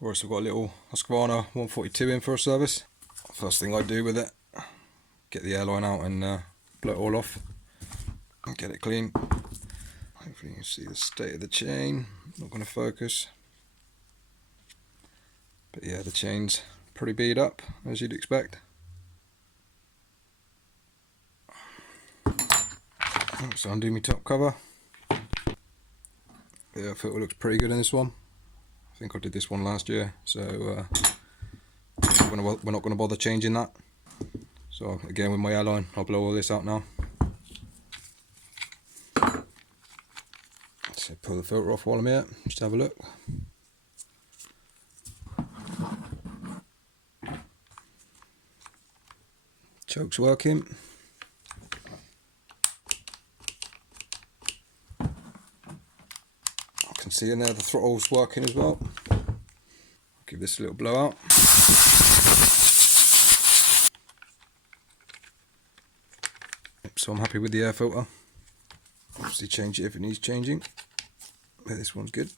I've also got a little Husqvarna 142 in for a service. First thing I do with it, get the airline out and blow it all off and get it clean. Hopefully you can see the state of the chain. Not going to focus, but yeah, the chain's pretty beat up as you'd expect. So undo my top cover. The filter looks pretty good in this one. I think I did this one last year, so we're not going to bother changing that. So again, with my airline, I'll blow all this out now. So pull the filter off while I'm here, just have a look. Choke's working. I can see in there the throttle's working as well. I'll give this a little blowout. So I'm happy with the air filter. Obviously change it if it needs changing. But this one's good.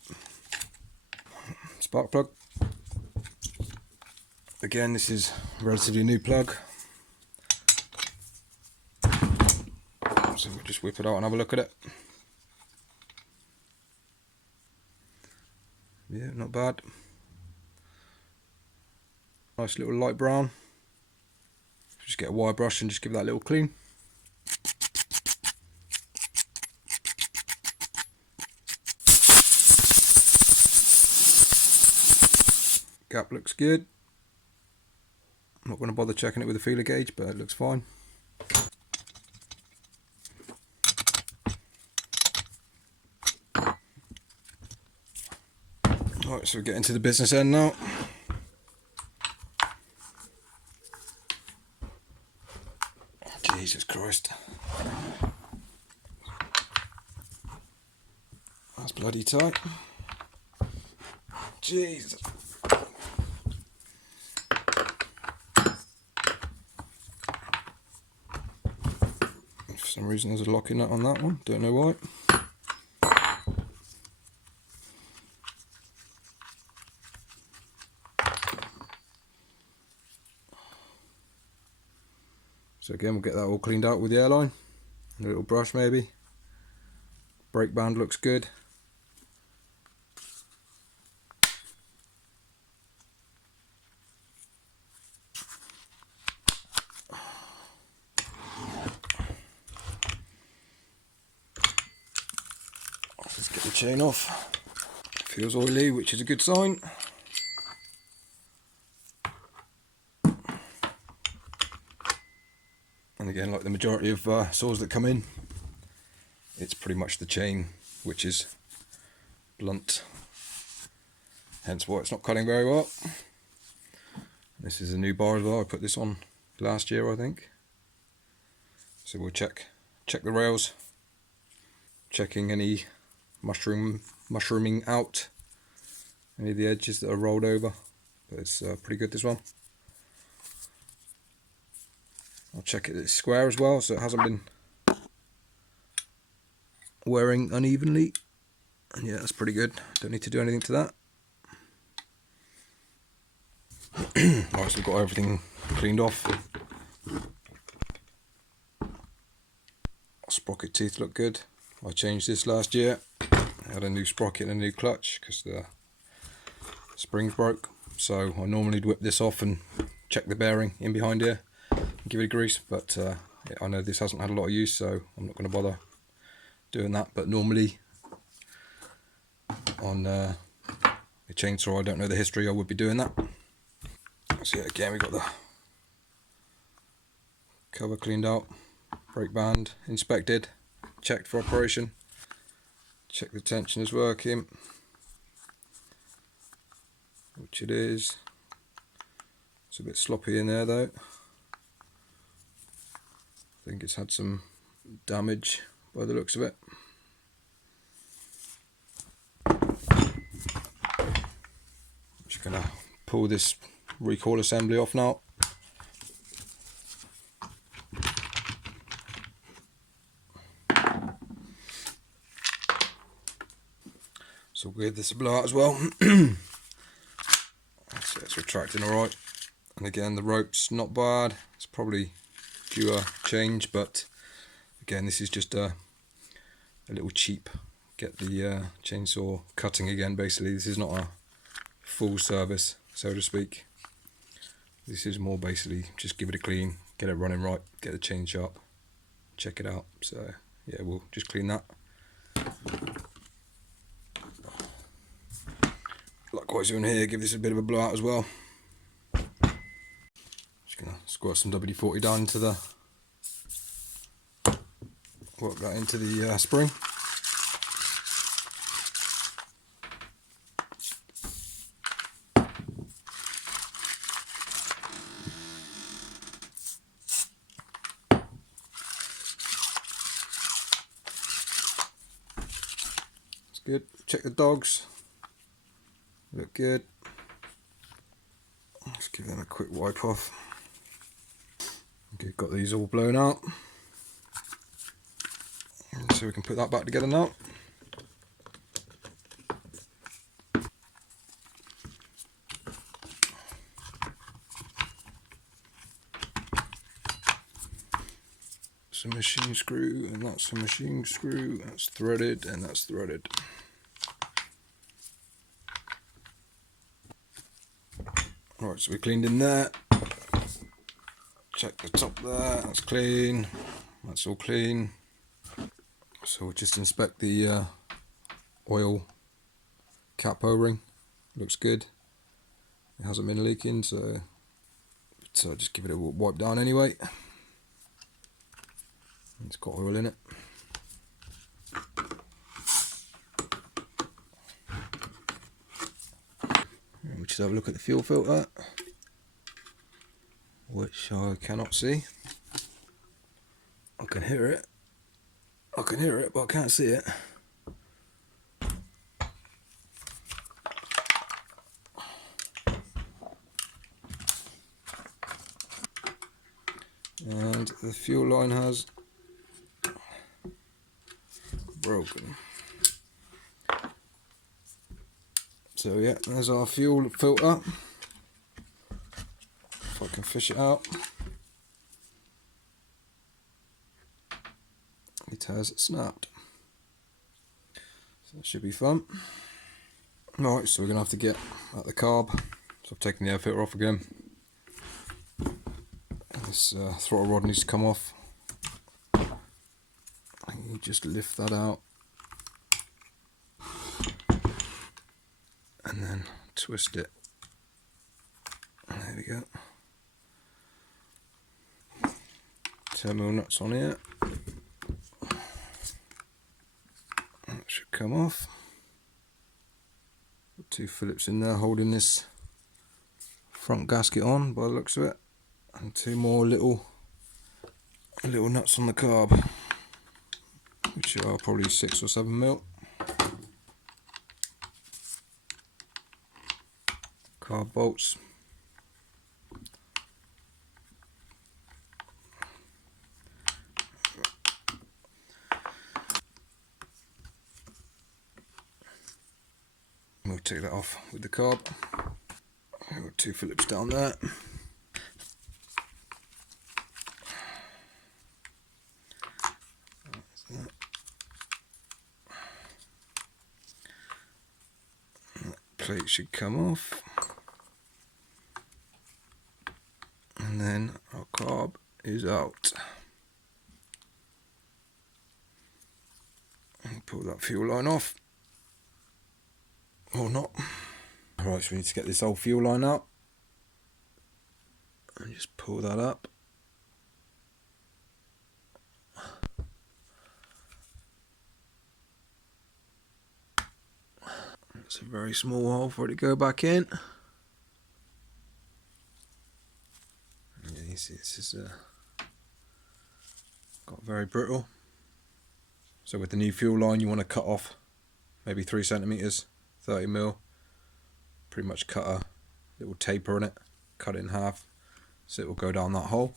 Spark plug. Again, this is a relatively new plug. So we'll just whip it out and have a look at it. Yeah, not bad. Nice little light brown. Just get a wire brush and just give that a little clean. Gap looks good. I'm not going to bother checking it with a feeler gauge, but it looks fine. Right, so we're getting to the business end now. Jesus Christ. That's bloody tight. Jesus. For some reason there's a locking nut on that one, don't know why. So again, we'll get that all cleaned out with the airline. A little brush maybe. Brake band looks good. Let's get the chain off. Feels oily, which is a good sign. And again, like the majority of saws that come in, it's pretty much the chain which is blunt, hence why it's not cutting very well. This is a new bar as well. I put this on last year, I think. So we'll check the rails, checking any mushrooming out, any of the edges that are rolled over, but it's pretty good, this one. I'll check it, it's square as well, so it hasn't been wearing unevenly. And yeah, that's pretty good. Don't need to do anything to that. Right, so we've got everything cleaned off. Sprocket teeth look good. I changed this last year. I had a new sprocket and a new clutch because the springs broke. So I normally whip this off and check the bearing in behind here. Give it a grease, but yeah, I know this hasn't had a lot of use, so I'm not going to bother doing that. But normally on a chainsaw, I don't know the history, I would be doing that. So yeah, again, we've got the cover cleaned out, brake band inspected, checked for operation, check the tension is working, which it is. It's a bit sloppy in there though. I think it's had some damage by the looks of it. Just gonna pull this recoil assembly off now. So we'll give this a blow out as well. So it's retracting alright. And again, the rope's not bad. It's probably due a change, but again, this is just a little cheap, get the chainsaw cutting again. Basically, this is not a full service, so to speak. This is more basically just give it a clean, get it running right, get the chain sharp, check it out. So yeah, we'll just clean that. Likewise in here, give this a bit of a blowout as well. Just gonna squirt some WD-40 down into the, work that into the spring. It's good. Check the dogs. Look good. Let's give them a quick wipe off. Okay, got these all blown out. So we can put that back together now. It's a machine screw, and that's a machine screw. That's threaded, and that's threaded. Right, so we cleaned in there. Check the top there, that's clean. That's all clean. So we'll just inspect the oil cap O-ring. Looks good. It hasn't been leaking, so just give it a wipe down anyway. It's got oil in it. We'll just have a look at the fuel filter, which I cannot see. I can hear it. I can hear it, but I can't see it. And the fuel line has broken. So yeah, there's our fuel filter. If I can fish it out. It has snapped. So that should be fun. Alright, so we're going to have to get at the carb. So I've taken the air filter off again. This throttle rod needs to come off. You just lift that out. And then twist it. There we go. Terminal nuts on here. That should come off. Got 2 Phillips in there holding this front gasket on by the looks of it. And 2 more little nuts on the carb, which are probably 6 or 7 mil. Carb bolts. We'll take that off with the carb. I've got 2 Phillips down there. Plate should come off, and then our carb is out. And pull that fuel line off, or not. Alright, so we need to get this old fuel line out and just pull that up. It's a very small hole for it to go back in. Yeah, you see this is got very brittle. So with the new fuel line you want to cut off maybe 3 centimeters, 30 mil. Pretty much cut a little taper on it, cut it in half so it will go down that hole.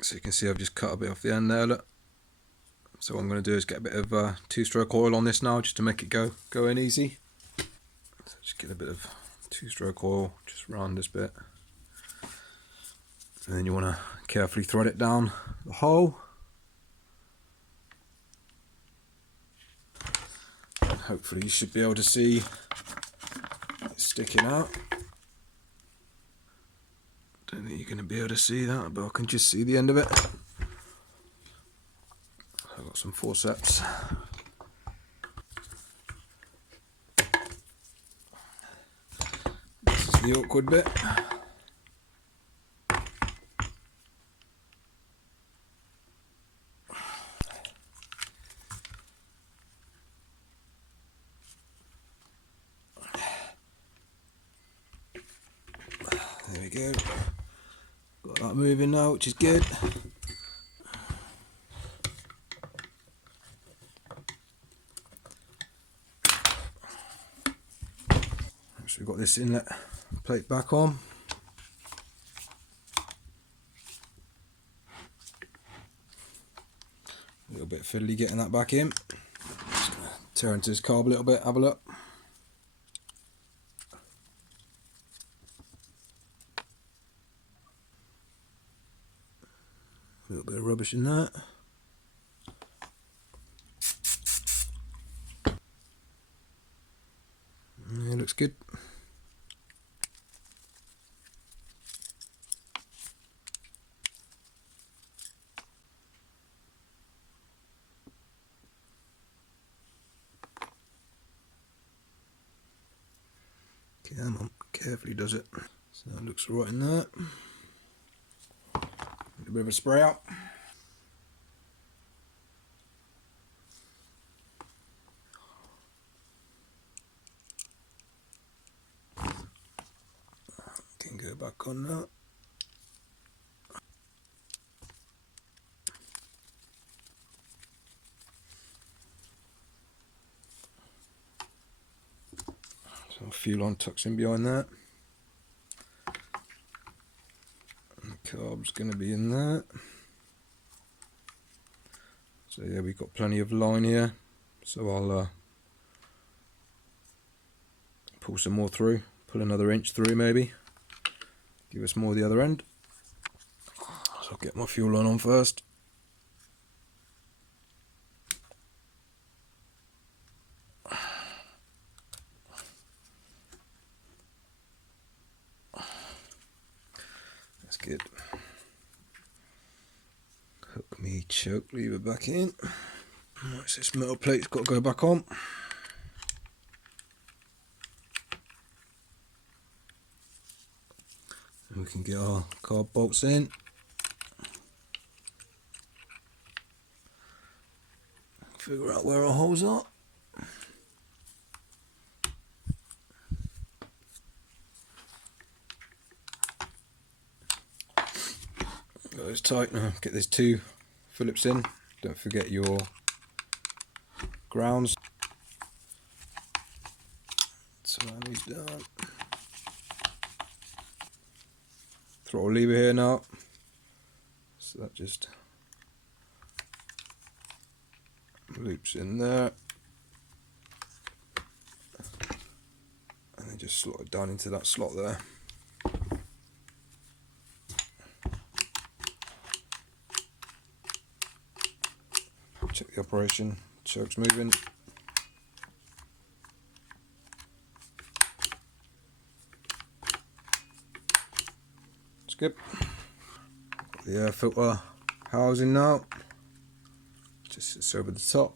So you can see I've just cut a bit off the end there, look. So what I'm going to do is get a bit of 2-stroke oil on this now, just to make it go in easy. So just get a bit of 2-stroke oil just around this bit, and then you want to carefully thread it down the hole. And hopefully you should be able to see it sticking out. Don't think you're going to be able to see that, but I can just see the end of it. I've got some forceps. This is the awkward bit. There we go. Got that moving now, which is good. So we've got this inlet plate back on. A little bit fiddly getting that back in. Just gonna tear into this carb a little bit, have a look. A little bit of rubbish in that. Yeah, looks good. Come on, carefully does it. So that looks right in there. A bit of a spray out. Can go back on that. So fuel line tucks in behind that. And the carb's going to be in there. So yeah, we've got plenty of line here. So I'll pull some more through. Pull another inch through maybe. Give us more the other end. So I'll get my fuel line on first. That's good. Hook me choke lever back in. Right, so this metal plate's got to go back on. And we can get our carb bolts in. Figure out where our holes are. Got those tight now. Get these 2 Phillips in. Don't forget your grounds. Turn these down. Throttle lever here now. So that just loops in there. And then just slot it down into that slot there. Check the operation. Choke's moving. Skip. The air filter housing now. Just sits over the top.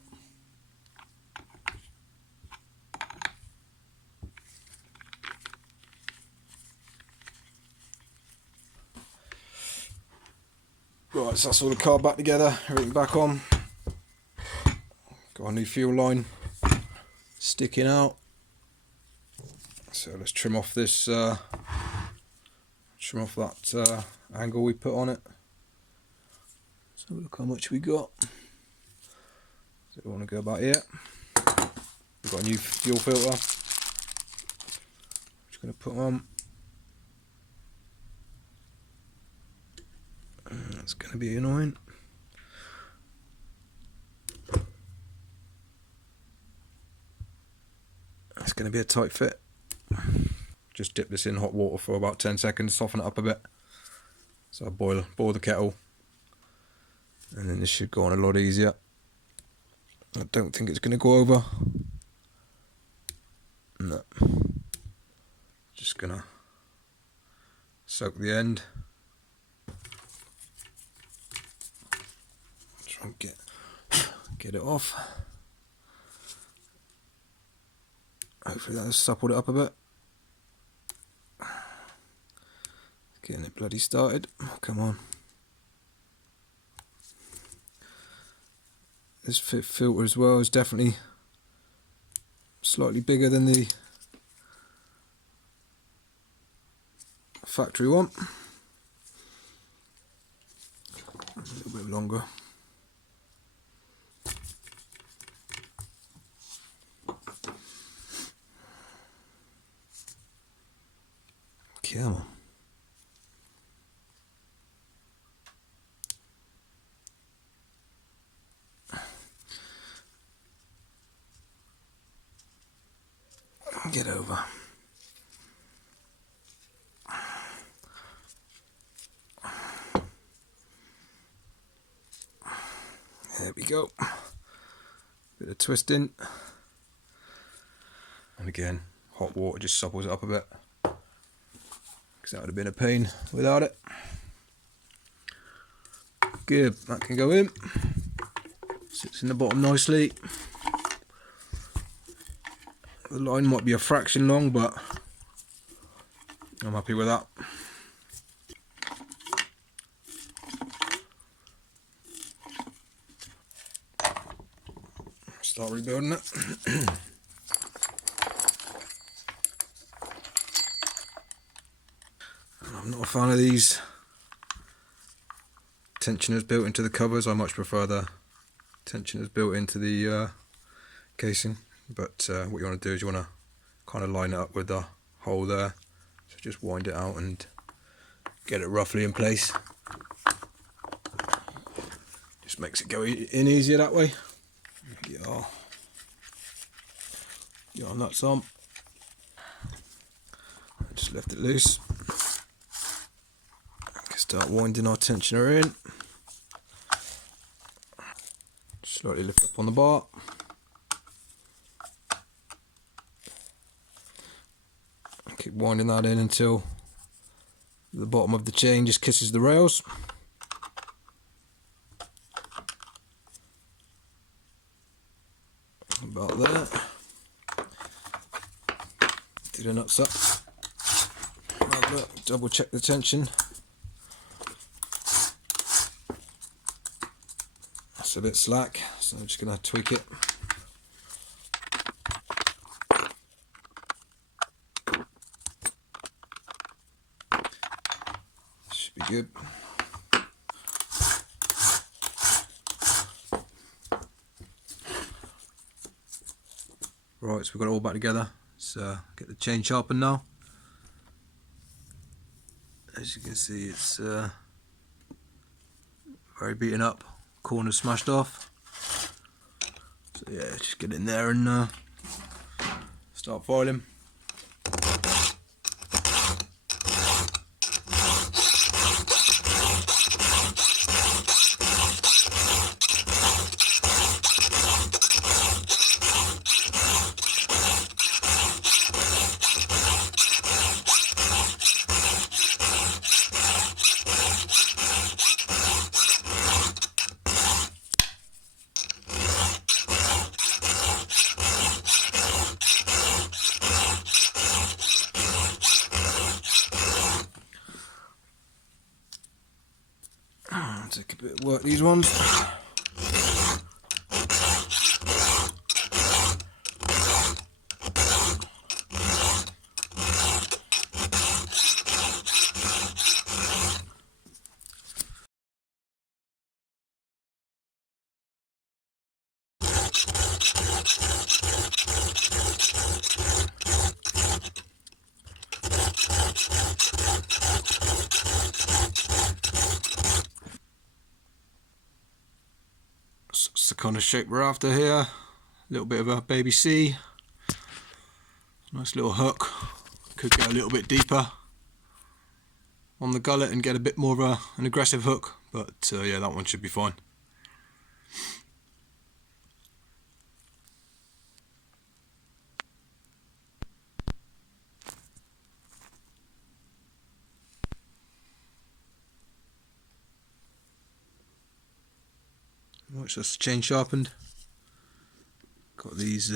Right, so that's all the carb back together, everything back on. Got a new fuel line sticking out. So let's trim off this, trim off that angle we put on it. So look how much we got. So we want to go about here. We've got a new fuel filter. Just going to put on. That's going to be annoying. It's going to be a tight fit. just dip this in hot water for about 10 seconds, soften it up a bit. So I boil the kettle, and then this should go on a lot easier. I don't think it's going to go over. No. Just gonna soak the end. Try and get it off. Hopefully that's suppled it up a bit. Getting it bloody started. Come on. This filter as well is definitely slightly bigger than the factory one. A little bit longer. Come on. Get over. There we go. Bit of twisting. And again, hot water just supples it up a bit, because that would have been a pain without it. Good, that can go in. Sits in the bottom nicely. The line might be a fraction long, but I'm happy with that. Start rebuilding it. I'm not a fan of these tensioners built into the covers. I much prefer the tensioners built into the casing. But what you want to do is you want to kind of line it up with the hole there. So just wind it out and get it roughly in place. Just makes it go in easier that way. Get our nuts on. Just left it loose. Start winding our tensioner in. Slightly lift up on the bar. Keep winding that in until the bottom of the chain just kisses the rails. About there. Do the nuts up. Double check the tension. That's a bit slack, so I'm just going to tweak it. Should be good. Right, so we've got it all back together. So get the chain sharpened now. As you can see, it's very beaten up, corners smashed off. So yeah, just get in there and start filing. Take a bit of work, these ones. It's the kind of shape we're after here. A little bit of a baby C. Nice little hook. could go a little bit deeper on the gullet and get a bit more of an aggressive hook, but yeah, that one should be fine. Right, so that's the chain sharpened. Got these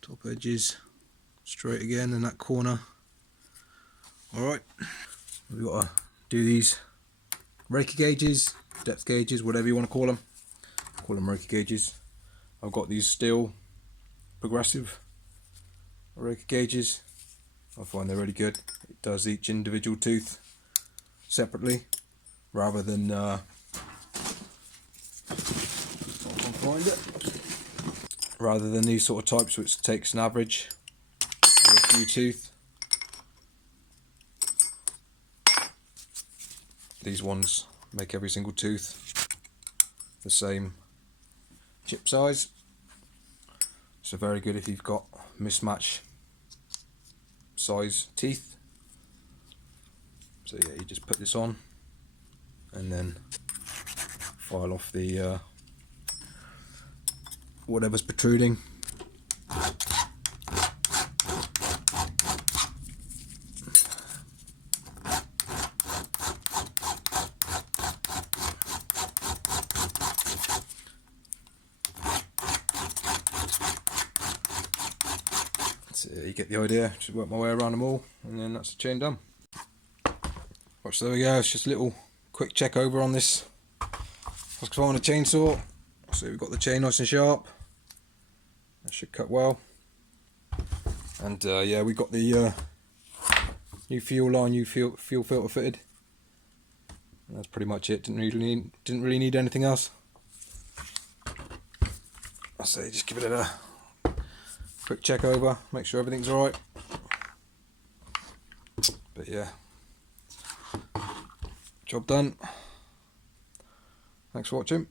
top edges straight again in that corner. Alright, we've got to do these raker gauges, depth gauges, whatever you want to call them. Call them raker gauges. I've got these steel progressive raker gauges. I find they're really good. It does each individual tooth separately, rather than rather than these sort of types which takes an average of a few tooth. These ones make every single tooth the same chip size, so very good if you've got mismatch size teeth. So yeah, you just put this on and then file off the whatever's protruding. So you get the idea. Just work my way around them all, and then that's the chain done. Right, so there we go. It's just a little quick check over on this Husqvarna chainsaw. So we've got the chain nice and sharp. That should cut well. And yeah, we got the new fuel line, new fuel filter fitted. And that's pretty much it. Didn't really need anything else. I say just give it a quick check over, make sure everything's alright. But yeah, job done. Thanks for watching.